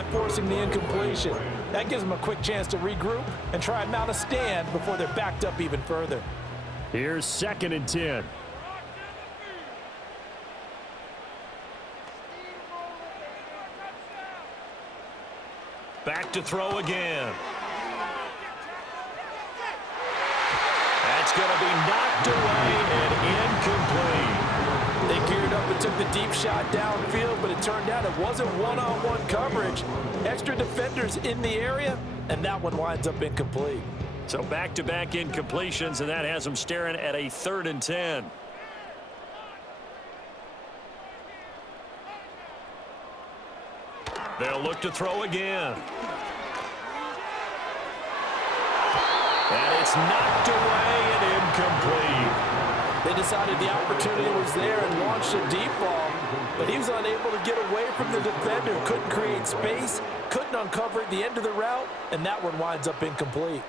by forcing the incompletion. That gives them a quick chance to regroup and try and mount a stand before they're backed up even further. Here's 2nd and 10. Back to throw again. That's going to be knocked away and incomplete. They geared up and took the deep shot downfield, but it turned out it wasn't one-on-one coverage. Extra defenders in the area, and that one winds up incomplete. So back-to-back incompletions, and that has them staring at a 3rd and 10. They'll look to throw again. And it's knocked away and incomplete. They decided the opportunity was there and launched a deep ball, but he was unable to get away from the defender. Couldn't create space, couldn't uncover at the end of the route, and that one winds up incomplete.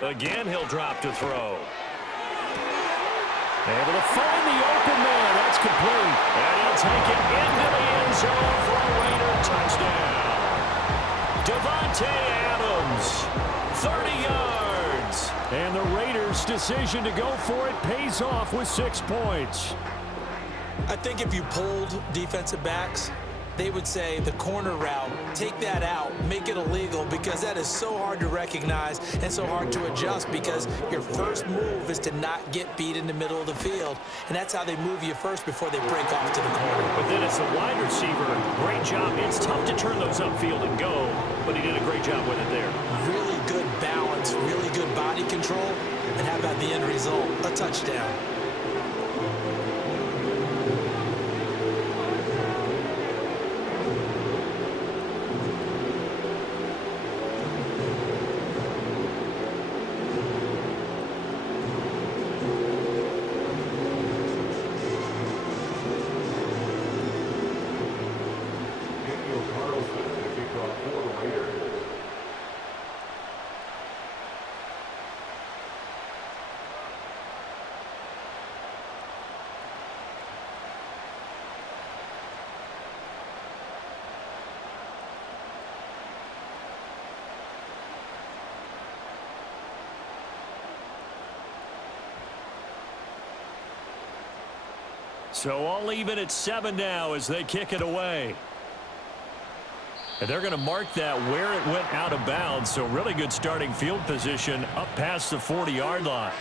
Again, he'll drop to throw. Able to find the open man. That's complete. And he'll take it into the end zone for a Raider touchdown. Devontae Adams, 30 yards. And the Raiders' decision to go for it pays off with 6 points. I think if you polled defensive backs, they would say the corner route, take that out, make it illegal, because that is so hard to recognize and so hard to adjust, because your first move is to not get beat in the middle of the field, and that's how they move you first before they break off to the corner. But then it's a wide receiver. Great job. It's tough to turn those upfield and go, but he did a great job with it there. Really good balance, really good body control, and how about the end result? A touchdown. So all even at 7 now as they kick it away. And they're going to mark that where it went out of bounds. So really good starting field position up past the 40-yard line.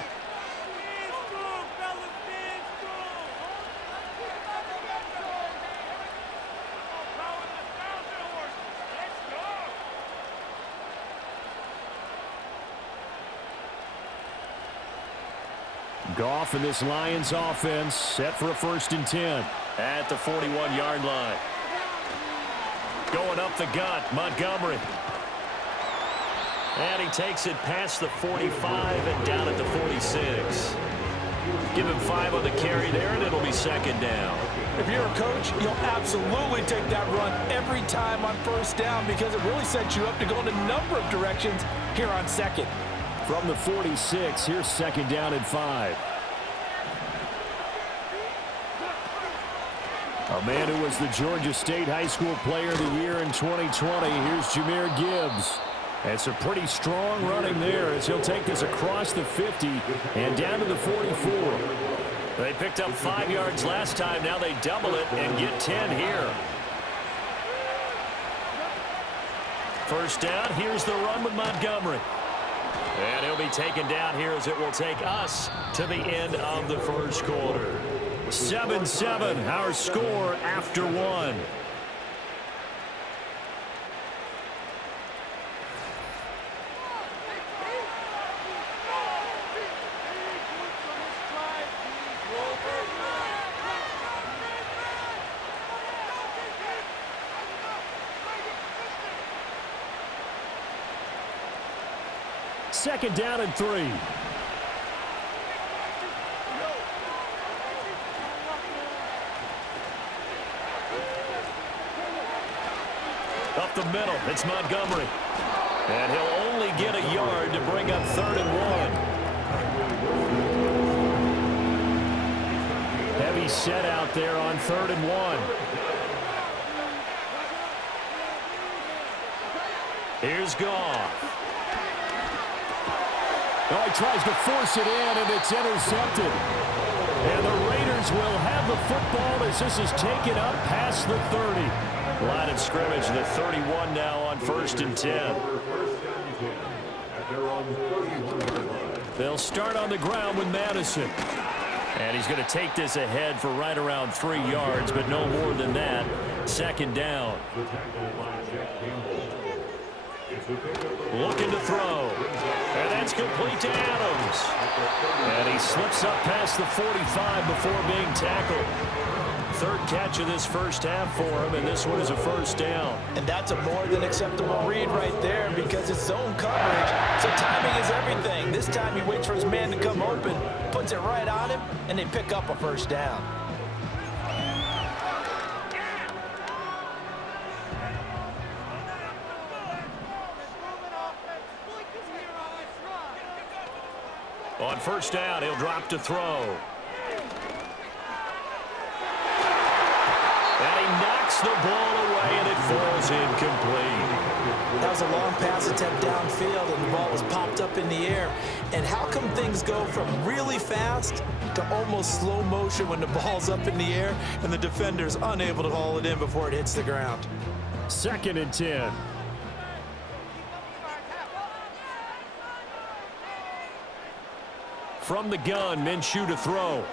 Goff and this Lions offense set for a 1st and 10. At the 41-yard line. Going up the gut, Montgomery. And he takes it past the 45 and down at the 46. Give him 5 on the carry there, and it'll be 2nd down. If you're a coach, you'll absolutely take that run every time on 1st down, because it really sets you up to go in a number of directions here on 2nd. From the 46, here's 2nd down and 5. A man who was the Georgia State High School Player of the Year in 2020. Here's Jahmyr Gibbs. That's a pretty strong running there as he'll take this across the 50 and down to the 44. They picked up 5 yards last time. Now they double it and get 10 here. 1st down. Here's the run with Montgomery. And he'll be taken down here as it will take us to the end of the 1st quarter. 7-7, our score after 1. Second down and 3. Up the middle, it's Montgomery. And he'll only get a yard to bring up 3rd and 1. Heavy set out there on 3rd and 1. Here's Goff. Oh, he tries to force it in, and it's intercepted. And the Raiders will have the football as this is taken up past the 30. Line of scrimmage, the 31 now on 1st and 10. They'll start on the ground with Madison. And he's going to take this ahead for right around 3 yards, but no more than that. 2nd down. Looking to throw. And that's complete to Adams. And he slips up past the 45 before being tackled. 3rd catch of this first half for him, and this one is a 1st down. And that's a more than acceptable read right there because it's zone coverage, so timing is everything. This time he waits for his man to come open, puts it right on him, and they pick up a 1st down. On 1st down, he'll drop to throw. And he knocks the ball away, and it falls incomplete. That was a long pass attempt downfield, and the ball was popped up in the air. And how come things go from really fast to almost slow motion when the ball's up in the air and the defender's unable to haul it in before it hits the ground? 2nd and 10. From the gun, Minshew to throw.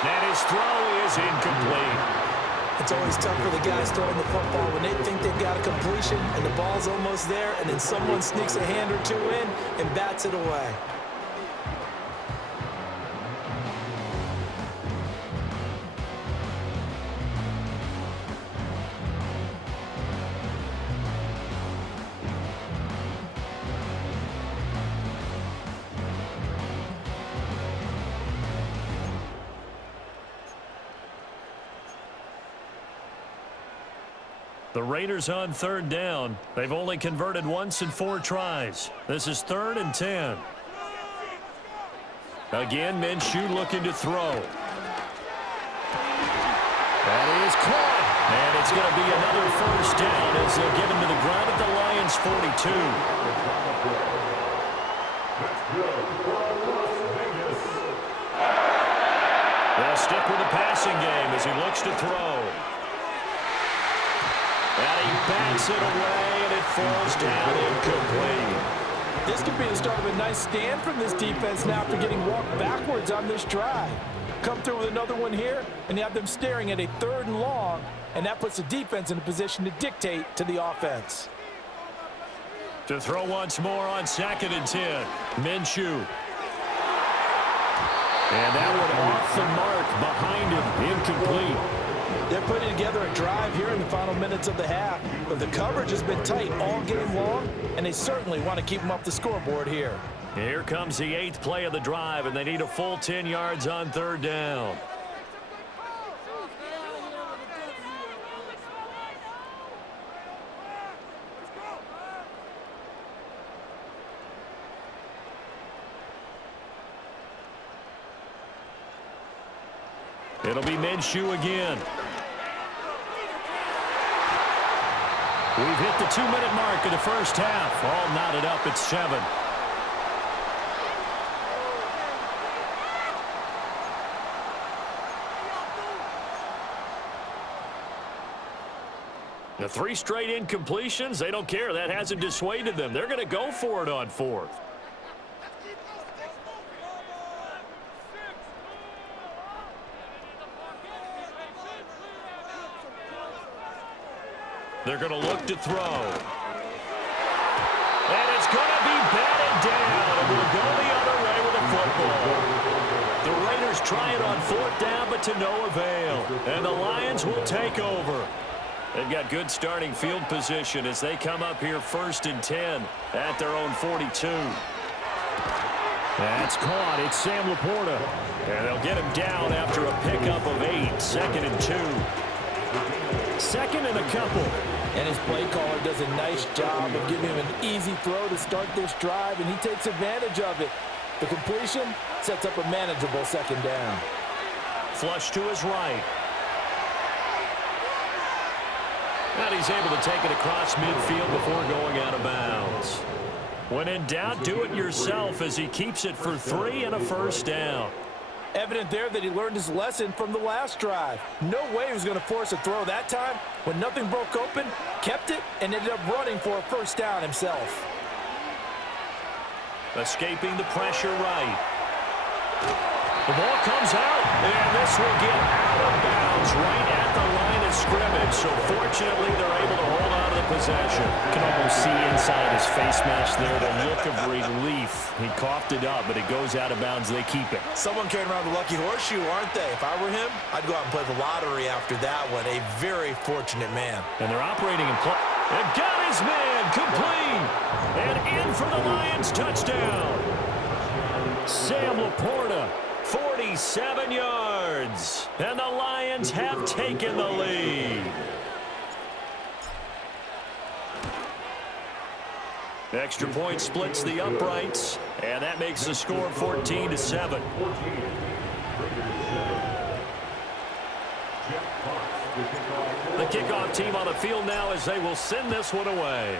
And his throw is incomplete. It's always tough for the guys throwing the football when they think they've got a completion and the ball's almost there, and then someone sneaks a hand or two in and bats it away. The Raiders on 3rd down. They've only converted once in 4 tries. This is 3rd and 10. Again, Minshew looking to throw. That is caught. And it's going to be another 1st down as they'll get him to the ground at the Lions' 42. They'll stick with the passing game as he looks to throw. And he bats it away, and it falls down incomplete. This could be the start of a nice stand from this defense now after getting walked backwards on this drive. Come through with another one here, and you have them staring at a 3rd and long, and that puts the defense in a position to dictate to the offense. To throw once more on 2nd and 10. Minshew. And that one off the mark behind him, incomplete. They're putting together a drive here in the final minutes of the half, but the coverage has been tight all game long, and they certainly want to keep them up the scoreboard here. Here comes the 8th play of the drive, and they need a full 10 yards on 3rd down. It'll be Minshew again. We've hit the 2-minute mark of the first half. All knotted up at 7. The 3 straight incompletions, they don't care. That hasn't dissuaded them. They're going to go for it on 4th. They're going to look to throw. And it's going to be batted down. And we'll go the other way with the football. The Raiders try it on 4th down, but to no avail. And the Lions will take over. They've got good starting field position as they come up here 1st and 10 at their own 42. That's caught. It's Sam Laporta. And they'll get him down after a pickup of 8. 2nd and 2. Second and a couple. And his play caller does a nice job of giving him an easy throw to start this drive, and he takes advantage of it. The completion sets up a manageable second down. Flush to his right. And he's able to take it across midfield before going out of bounds. When in doubt, do it yourself as he keeps it for 3 and a first down. Evident there that he learned his lesson from the last drive. No way he was going to force a throw that time. When nothing broke open, kept it, and ended up running for a first down himself. Escaping the pressure right. The ball comes out, and this will get out of bounds right at the line of scrimmage. So fortunately, they're able to hold on to the possession. You can almost see inside his face mask there the look of relief. He coughed it up, but it goes out of bounds. They keep it. Someone carrying around the lucky horseshoe, aren't they? If I were him, I'd go out and play the lottery after that one. A very fortunate man. And they're operating in play. And got his man complete. And in for the Lions touchdown. Sam Laporta. 47 yards, and the Lions have taken the lead. Extra point splits the uprights, and that makes the score 14-7. The kickoff team on the field now as they will send this one away.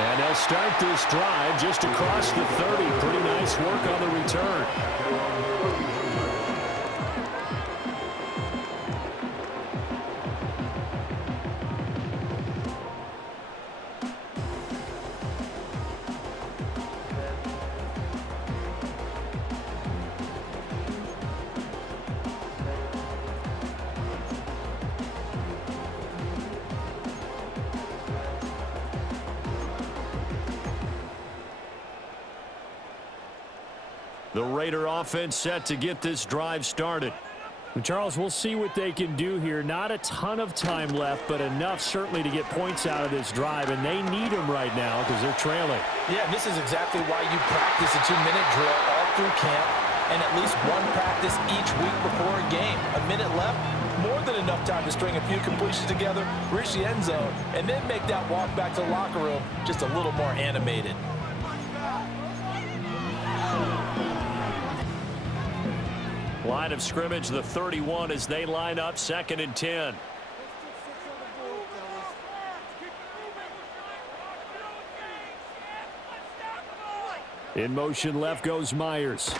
And they'll start this drive just across the 30. Pretty nice work on the return. The Raider offense set to get this drive started. And Charles, we'll see what they can do here. Not a ton of time left, but enough certainly to get points out of this drive, and they need them right now because they're trailing. Yeah, this is exactly why you practice a 2-minute drill all through camp and at least one practice each week before a game. A minute left, more than enough time to string a few completions together, reach the end zone, and then make that walk back to the locker room just a little more animated. Line of scrimmage, the 31 as they line up 2nd and 10. In motion left goes Myers.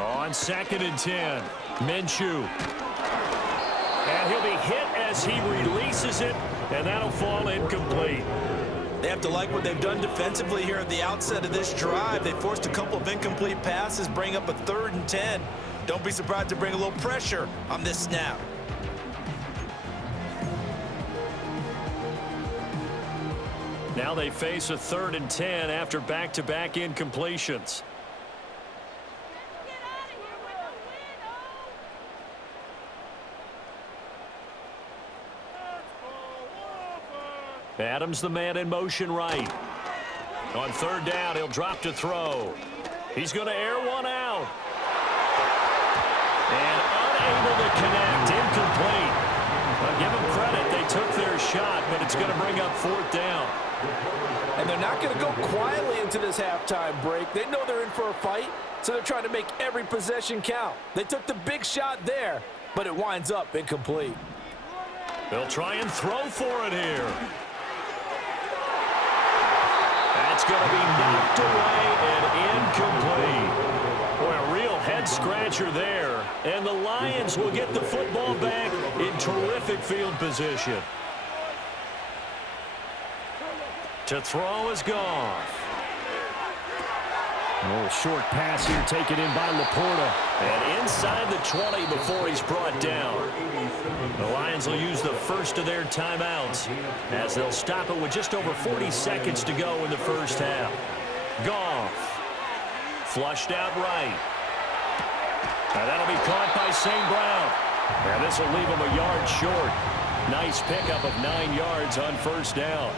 On 2nd and 10, Minshew. And he'll be hit as he releases it, and that'll fall incomplete. They have to like what they've done defensively here at the outset of this drive. They forced a couple of incomplete passes, bring up a 3rd and 10. Don't be surprised to bring a little pressure on this snap. Now they face a 3rd and 10 after back-to-back incompletions. Adams the man in motion right. On 3rd down, he'll drop to throw. He's going to air one out. And unable to connect, incomplete. I'll give them credit, they took their shot, but it's going to bring up 4th down. And they're not going to go quietly into this halftime break. They know they're in for a fight, so they're trying to make every possession count. They took the big shot there, but it winds up incomplete. They'll try and throw for it here. That's going to be knocked away and incomplete. Boy, a real head-scratcher there. And the Lions will get the football back in terrific field position. To throw is Goff. A little short pass here taken in by Laporta. And inside the 20 before he's brought down. The Lions will use the first of their timeouts as they'll stop it with just over 40 seconds to go in the first half. Goff. Flushed out right. And that'll be caught by St. Brown. And this will leave him a yard short. Nice pickup of 9 yards on 1st down.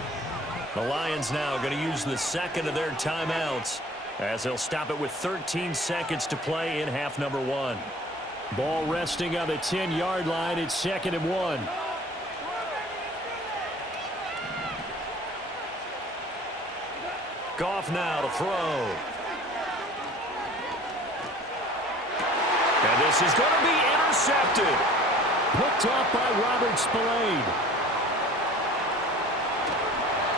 The Lions now going to use the second of their timeouts as they'll stop it with 13 seconds to play in half number 1. Ball resting on the 10-yard line. It's 2nd and 1. Goff now to throw. And this is going to be intercepted. Picked off by Robert Spillane.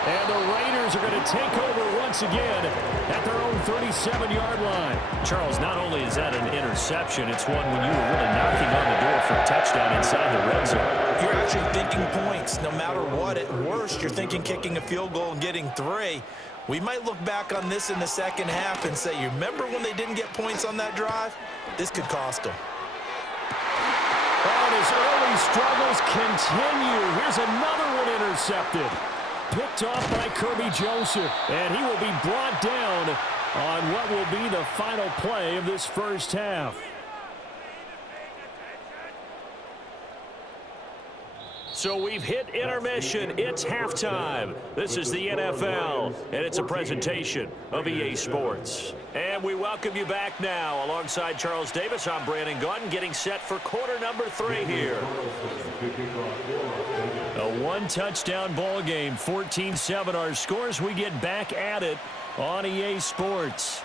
And the Raiders are going to take over once again at their own 37-yard line. Charles, not only is that an interception, it's one when you were really knocking on the door for a touchdown inside the red zone. You're actually thinking points. No matter what, at worst, you're thinking kicking a field goal and getting 3. We might look back on this in the second half and say, you remember when they didn't get points on that drive? This could cost them. And his early struggles continue. Here's another one intercepted. Picked off by Kirby Joseph. And he will be brought down on what will be the final play of this first half. So we've hit intermission. It's halftime. This is the NFL, and it's a presentation of EA Sports. And we welcome you back now. Alongside Charles Davis, I'm Brandon Gunn, getting set for quarter number 3 here. A one-touchdown ball game, 14-7 our scores. We get back at it on EA Sports.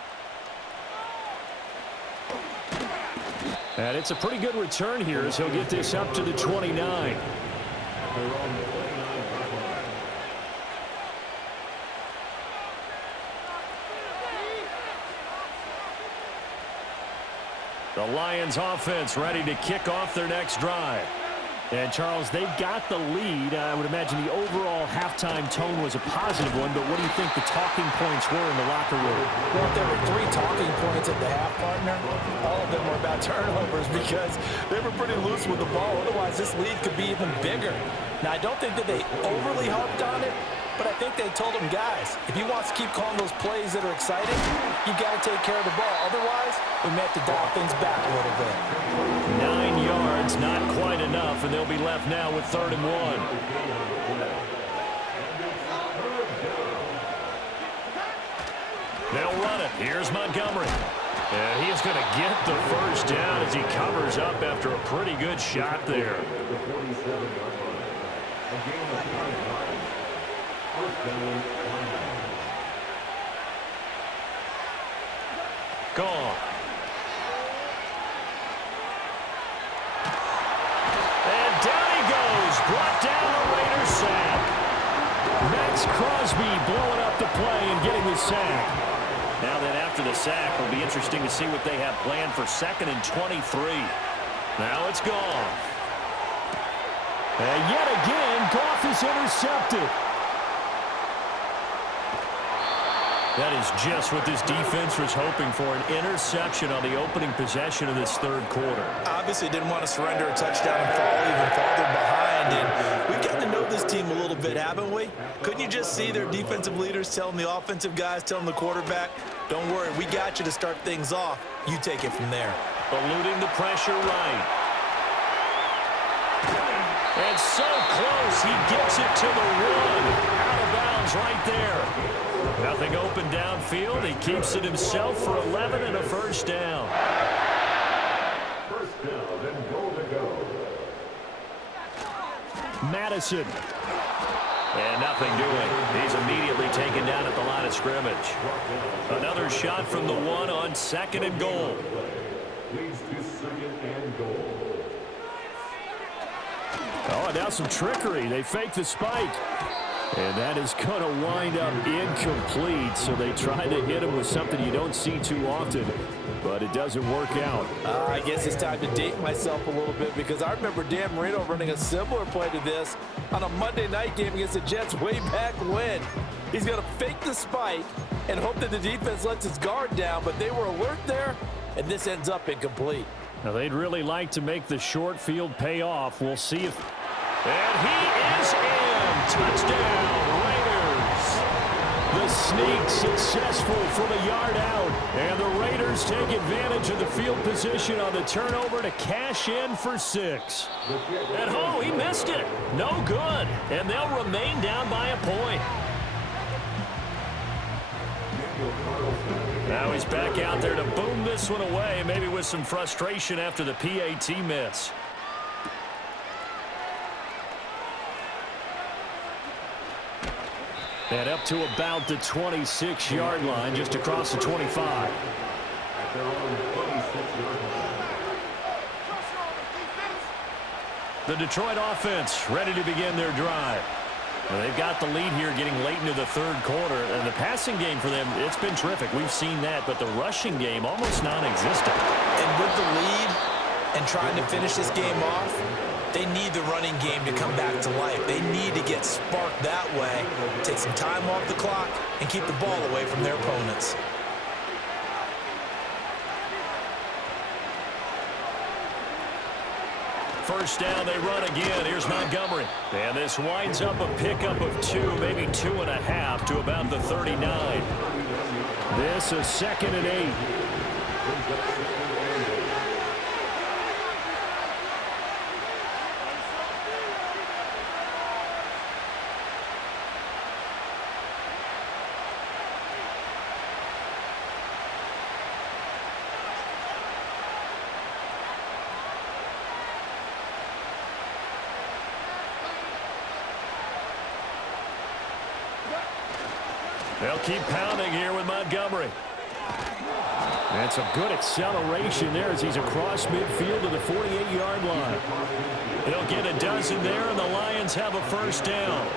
And it's a pretty good return here as he'll get this up to the 29. The Lions offense ready to kick off their next drive. And, Charles, they've got the lead. I would imagine the overall halftime tone was a positive one, but what do you think the talking points were in the locker room? Well, there were 3 talking points at the half, partner. All of them were about turnovers because they were pretty loose with the ball. Otherwise, this lead could be even bigger. Now, I don't think that they overly harped on it, but I think they told them, guys, if you want to keep calling those plays that are exciting, you got to take care of the ball. Otherwise, we may have to dial things back a little bit. 9 yards, not quite enough, and they'll be left now with 3rd and 1. They'll run it. Here's Montgomery. And he is going to get the first down as he covers up after a pretty good shot there. Gone. And down he goes. Brought down the Raiders sack. Max Crosby blowing up the play and getting the sack. Now then, after the sack, it'll be interesting to see what they have planned for 2nd and 23. Now it's Goff. And yet again, Goff is intercepted. That is just what this defense was hoping for, an interception on the opening possession of this 3rd quarter. Obviously didn't want to surrender a touchdown and fall even farther behind. And we've gotten to know this team a little bit, haven't we? Couldn't you just see their defensive leaders telling the offensive guys, telling the quarterback, don't worry, we got you to start things off. You take it from there. Eluding the pressure right. And so close, he gets it to the 1. Out of bounds right there. Nothing open downfield. He keeps it himself for 11 and a first down. First down and goal to go. Madison. And nothing doing. He's immediately taken down at the line of scrimmage. Another shot from the 1 on 2nd and goal. Leads to 2nd and goal. Oh, now some trickery. They fake the spike. And that is going to wind up incomplete. So they try to hit him with something you don't see too often, but it doesn't work out. I guess it's time to date myself a little bit because I remember Dan Marino running a similar play to this on a Monday night game against the Jets way back when. He's going to fake the spike and hope that the defense lets his guard down, but they were alert there, and this ends up incomplete. Now, they'd really like to make the short field pay off. We'll see if... And he is in. Touchdown, Raiders. The sneak successful from a yard out. And the Raiders take advantage of the field position on the turnover to cash in for 6. And oh, he missed it. No good. And they'll remain down by a point. Now he's back out there to boom this one away, maybe with some frustration after the PAT miss. And up to about the 26-yard line, just across the 25. The Detroit offense ready to begin their drive. Well, they've got the lead here getting late into the third quarter. And the passing game for them, it's been terrific. We've seen that, but the rushing game almost non-existent. And with the lead and trying to finish this game off, they need the running game to come back to life. They need to get sparked that way, take some time off the clock, and keep the ball away from their opponents. First down, they run again. Here's Montgomery. And this winds up a pickup of 2, maybe 2.5 to about the 39. This is 2nd and 8. They'll keep pounding here with Montgomery. That's a good acceleration there as he's across midfield to the 48-yard line. He'll get a dozen there, and the Lions have a first down.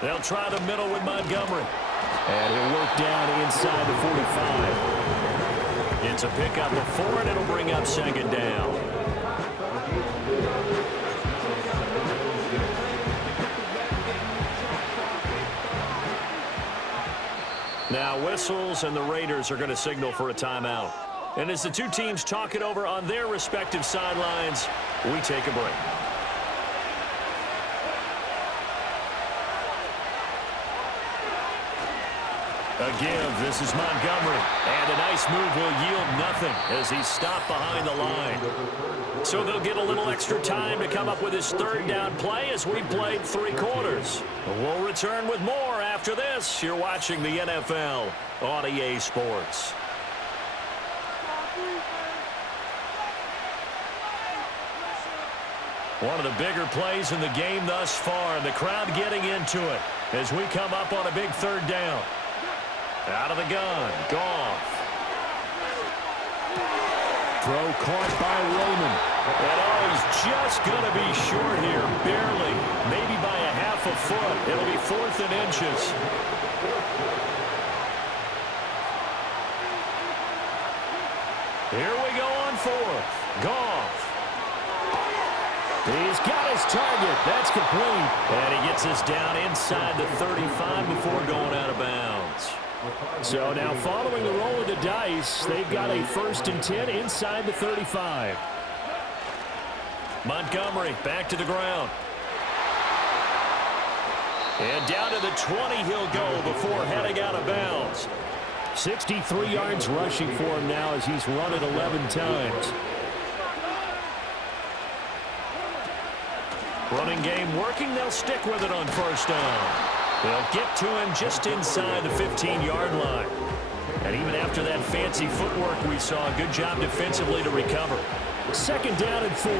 They'll try the middle with Montgomery. And he'll work down inside the 45. It's a pickup of 4, and it'll bring up 2nd down. Now whistles, and the Raiders are going to signal for a timeout. And as the two teams talk it over on their respective sidelines, we take a break. A give. This is Montgomery. And a nice move will yield nothing as he's stopped behind the line. So they'll get a little extra time to come up with his 3rd down play as we've played 3 quarters. We'll return with more after this. You're watching the NFL on EA Sports. One of the bigger plays in the game thus far, and the crowd getting into it as we come up on a big 3rd down. Out of the gun, Goff. Throw caught by Roman. And he's just going to be short here, barely, maybe by a half a foot. It'll be 4th and inches. Here we go on 4th. Goff. He's got his target. That's complete. And he gets us down inside the 35 before going out of bounds. So now following the roll of the dice, they've got a 1st and 10 inside the 35. Montgomery back to the ground. And down to the 20 he'll go before heading out of bounds. 63 yards rushing for him now as he's run it 11 times. Running game working. They'll stick with it on 1st down. They'll get to him just inside the 15-yard line. And even after that fancy footwork we saw, a good job defensively to recover. 2nd down and 4.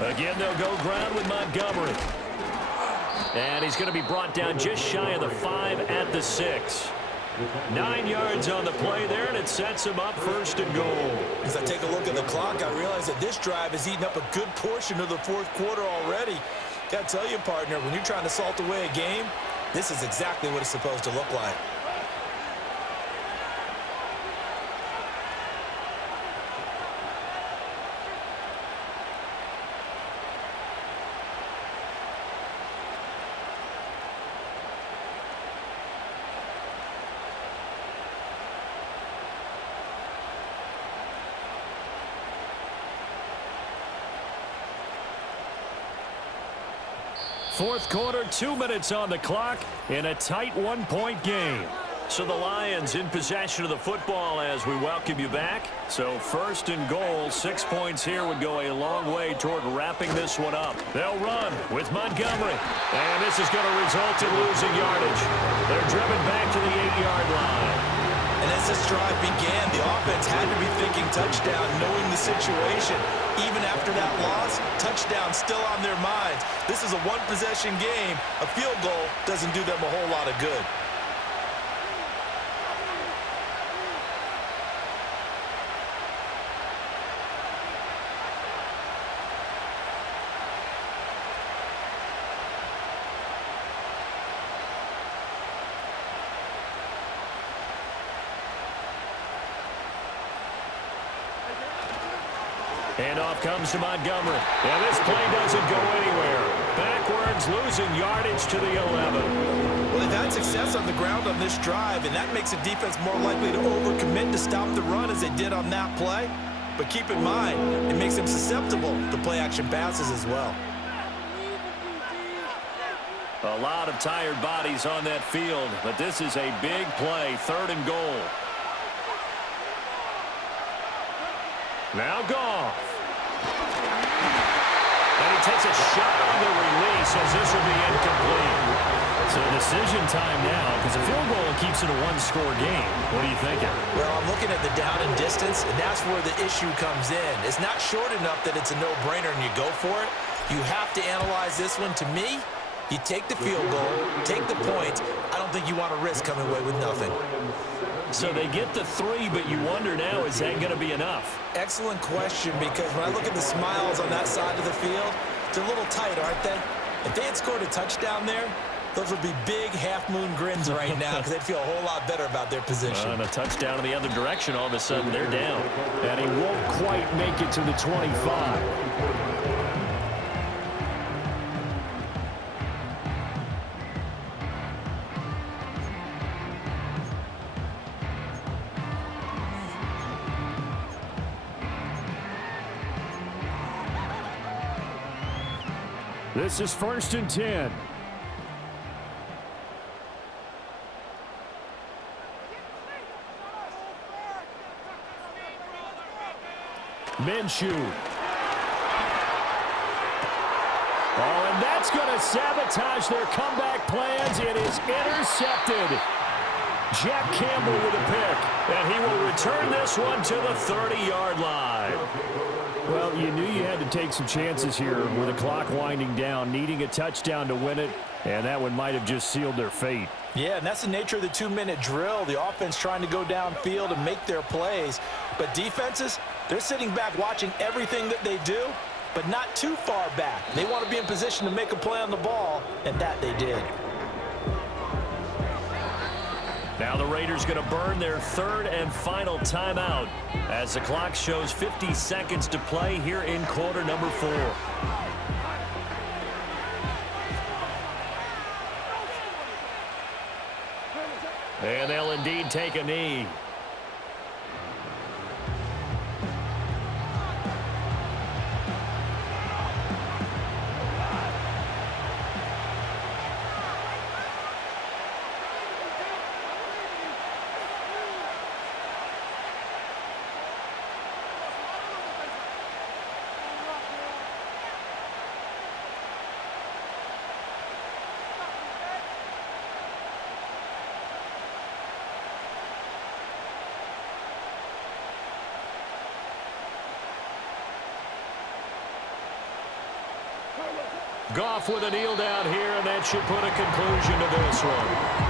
Again, they'll go ground with Montgomery. And he's going to be brought down just shy of the 5 at the 6. 9 yards on the play there, and it sets him up first and goal. As I take a look at the clock, I realize that this drive has eaten up a good portion of the fourth quarter already. Got to tell you, partner, when you're trying to salt away a game, this is exactly what it's supposed to look like. Fourth quarter, 2 minutes on the clock in a tight one-point game. So the Lions in possession of the football as we welcome you back. So first and goal, 6 points here would go a long way toward wrapping this one up. They'll run with Montgomery. And this is going to result in losing yardage. They're driven back to the 8-yard line. And as this drive began, the offense had to be thinking touchdown, knowing the situation. Even after that loss, touchdown still on their minds. This is a one-possession game. A field goal doesn't do them a whole lot of good. Handoff comes to Montgomery. And this play doesn't go anywhere. Backwards, losing yardage to the 11. Well, they've had success on the ground on this drive, and that makes a defense more likely to overcommit to stop the run as they did on that play. But keep in mind, it makes them susceptible to play-action passes as well. A lot of tired bodies on that field, but this is a big play, third and goal. Now Goff. And he takes a shot on the release as this will be incomplete. So decision time now because a field goal keeps it a one-score game. What are you thinking? Well, I'm looking at the down and distance, and that's where the issue comes in. It's not short enough that it's a no-brainer and you go for it. You have to analyze this one. To me, you take the field goal, take the points. I don't think you want to risk coming away with nothing. So they get the 3, but you wonder now, is that going to be enough? Excellent question, because when I look at the smiles on that side of the field, they're a little tight, aren't they? If they had scored a touchdown there, those would be big half-moon grins right now because they'd feel a whole lot better about their position. And a touchdown in the other direction, all of a sudden they're down. And he won't quite make it to the 25. This is first and 10. Minshew. Oh, and that's going to sabotage their comeback plans. It is intercepted. Jack Campbell with a pick. And he will return this one to the 30-yard line. Well, you knew you had to take some chances here with the clock winding down, needing a touchdown to win it, and that one might have just sealed their fate. Yeah, and that's the nature of the 2-minute drill. The offense trying to go downfield and make their plays. But defenses, they're sitting back watching everything that they do, but not too far back. They want to be in position to make a play on the ball, and that they did. Now the Raiders going to burn their third and final timeout as the clock shows 50 seconds to play here in quarter number 4. And they'll indeed take a knee. Goff with a kneel down here, and that should put a conclusion to this one.